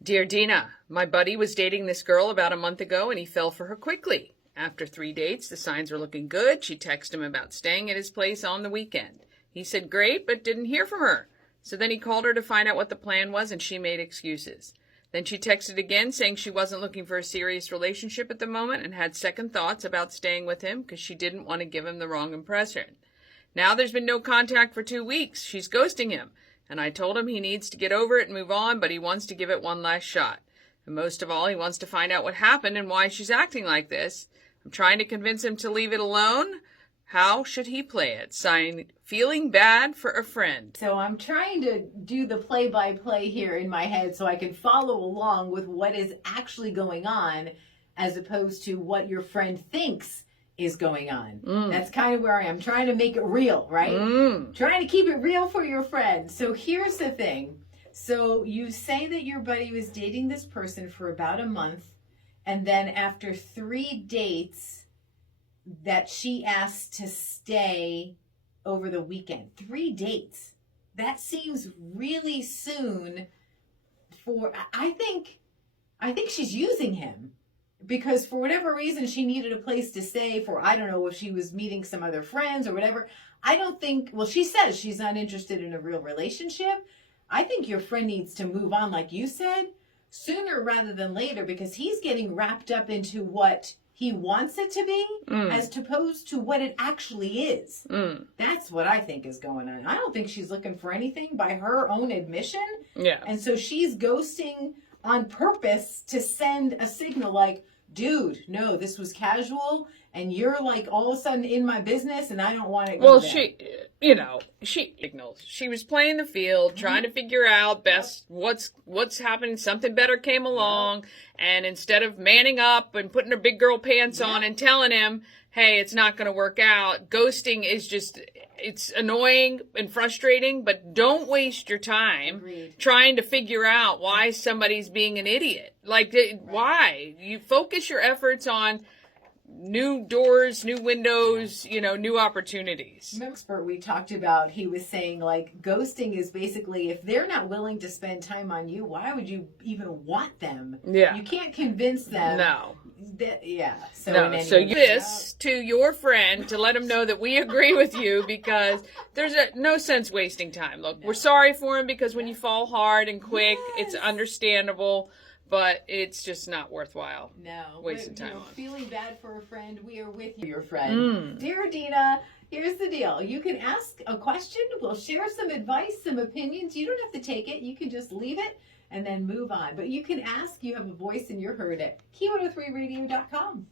Dear Dina, my buddy was dating this girl about a month ago and he fell for her quickly. After 3 dates, the signs were looking good. She texted him about staying at his place on the weekend. He said great, but didn't hear from her. So then he called her to find out what the plan was and she made excuses. Then she texted again saying she wasn't looking for a serious relationship at the moment and had second thoughts about staying with him because she didn't want to give him the wrong impression. Now there's been no contact for 2 weeks. She's ghosting him. And I told him he needs to get over it and move on, but he wants to give it one last shot. And most of all, he wants to find out what happened and why she's acting like this. I'm trying to convince him to leave it alone. How should he play it? Signed, feeling bad for a friend. So I'm trying to do the play-by-play here in my head so I can follow along with what is actually going on as opposed to what your friend thinks is going on. That's kind of where I am. Trying to make it real, right? Trying to keep it real for your friend. So here's the thing. So you say that your buddy was dating this person for about a month, and then after 3 dates that she asked to stay over the weekend. 3 dates. That seems really soon for, I think she's using him. Because for whatever reason, she needed a place to stay for, I don't know if she was meeting some other friends or whatever. I don't think, well, she says she's not interested in a real relationship. I think your friend needs to move on, like you said, sooner rather than later, because he's getting wrapped up into what he wants it to be as opposed to what it actually is. That's what I think is going on. I don't think she's looking for anything by her own admission. Yeah. And so she's ghosting on purpose to send a signal like, dude, no, this was casual and you're like all of a sudden in my business and I don't want to go Well, there. she signals. She was playing the field, trying to figure out best what's happening. Something better came along, and instead of manning up and putting her big girl pants on and telling him, hey, it's not going to work out, ghosting is just, it's annoying and frustrating, but don't waste your time trying to figure out why somebody's being an idiot. Like, why? You focus your efforts on new doors, new windows, new opportunities. Remember, we talked about, he was saying like ghosting is basically if they're not willing to spend time on you, why would you even want them? Yeah. You can't convince them. No. So So this to your friend to let him know that we agree with you because there's no sense wasting time. Look, we're sorry for him because when you fall hard and quick, it's understandable. But it's just not worthwhile. No. Wasting time on. Feeling bad for a friend, we are with you, your friend. Dear Dina, here's the deal. You can ask a question. We'll share some advice, some opinions. You don't have to take it. You can just leave it and then move on. But you can ask. You have a voice and you're heard at Key103radio.com.